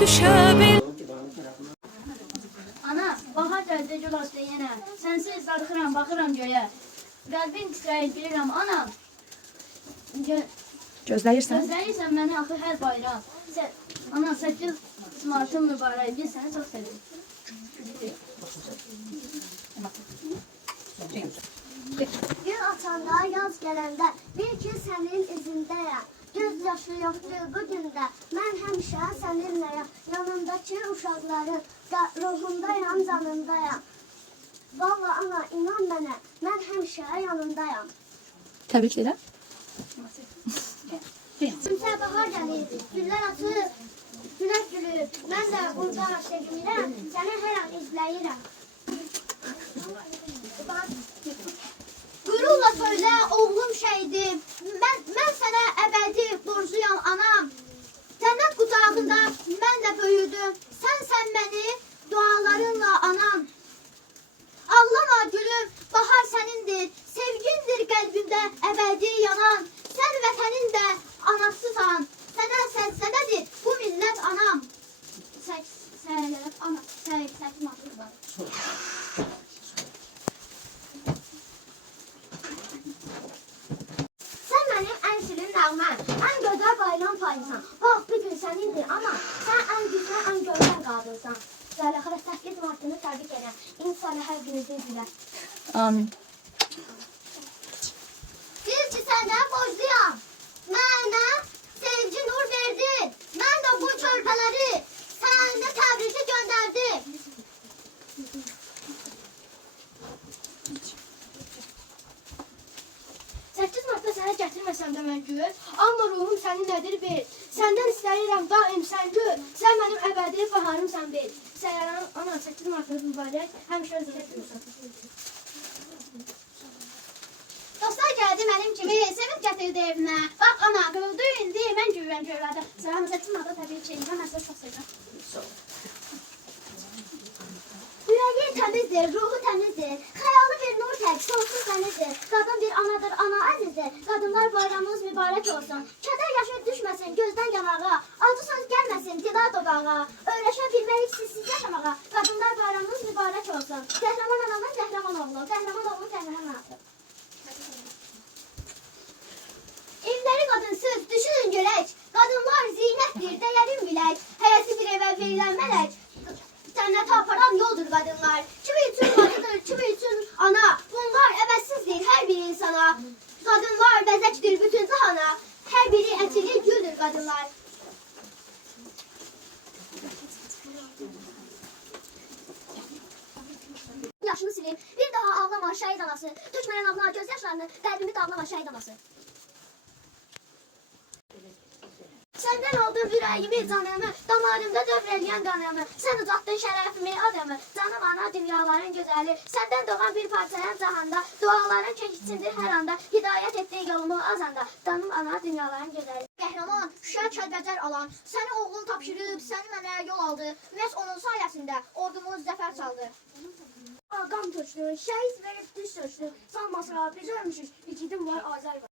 düşe Ana, bahar gəldi gül açdı yenə. Sənsiz darıxıram, baxıram göyə. Qəlbim titrəyir, bilirəm anam. Gözləyirsən? Gözləyirsən məni axı hər bayram. Ana, 8 Martın mübarək. Biz səni çox sevirik. Gün açanda, yaz gələndə, bil ki sənin izindəyəm. Göz yaşı yoxdur bu gündə, mən həmişə səninləyəm. Yanımdakı uşaqların ruhundayam, canındayam. Valla ana, inan mənə, mən həmişə yanındayam. Təbrik edirəm. Kimsə bahar gəlir, güllər açır, günəş gülür. Mən də burada sevinirəm, səni hər an izləyirəm. Qürurla söylə, oğlum şəhidim, mən sənə əbədi borcluyam anam. Cənnət qucağında mən də böyüdüm, sən məni dualarınla anam. Ağlama gülüm, bahar sənindir, sevgindir qəlbimdə əbədi yanan. Sən vətənin də anasısan, sənə sənsədədir bu millət anam. Sən mənim ən şirin nəğməm, ən gözəl bayram payısan. Bax, bir gün sənindir ana, sən ən güzel, ən gözəl qadınsan. Zəlaxıra 8 Martını təbrik edən, inşallah hər gününüzü bilər. Amin. Bil ki sənə borcluyam, mənə sevgi nur verdin. Mən də bu körpələri sənə təbriki göndərdim. Martda sənə gətirməsəm də mən gül, amma ruhum səninlədir bil. Səndən istəyirəm daim sən gül, sən mənim əbədi baharımsan bil. Səyyaran ana 8 Martda mübarək, həmişə özünə gülsən. Dostlar gəldi mənim kimi, sevib gətirdi evimə. Bax ana, qıldı indi, mən güvən görədim. Sənə 8 Martda təbii ki, mən sizə çox sevirəm. Ürəyi təmizdir, ruhu təmizdir. Xəyalı bir nur tək, sonsuz dənizdir. Qadın bir anadır, ana əzizdir. Qadınlar bayramınız mübarək olsun. Kədər yaşı düşməsin gözdən yanağa. Acı söz gəlməsin dila dodağa. Öyrəşə bilməyik sizsiz yaşamağa. Qadınlar bayramınız mübarək olsun. Qəhrəman ananın qəhrəman oğlu, qəhrəman oğlun qəhrəman anası. Evləri qadınsız, düşünün görək. Qadınlar zinətdir, dəyərin bilək. Həyəsi bir evə verilən mələk. Cənnətə aparan yoldur qadınlar. Kimi üçün bacıdır, kimi üçün ana. Bunlar əbədsizdir hər bir insana. Qadınlar bəzəkdir bütün cahana. Hər biri ətili güldür qadınlar. Yaşını silib, bir daha ağlama şəhid anası. Tökməyən ağlar göz yaşlarını, qəlbimi dağlama şəhid anası. Səndən aldım ürəyimi, canımı, damarımda dövrələyən qanımı. Sən ucaqdın şərəfimi, adamı, canım ana dünyaların gözəli. Səndən doğan bir parçayan cahanda, duaların keçsindir hər anda. Hidayət etdiyi yolumu azanda, canım ana dünyaların gözəli. Qəhrəman, Şuşa Kəlbəcər alan, səni oğlum tapşırıb, səni mənə yol aldı. Məhz onun sayəsində ordumuz zəfər çaldı. Qan tökdü, şəhid verib düz söçdü. Sanmasın, biz ölmüşük, ikidim var, Azər var.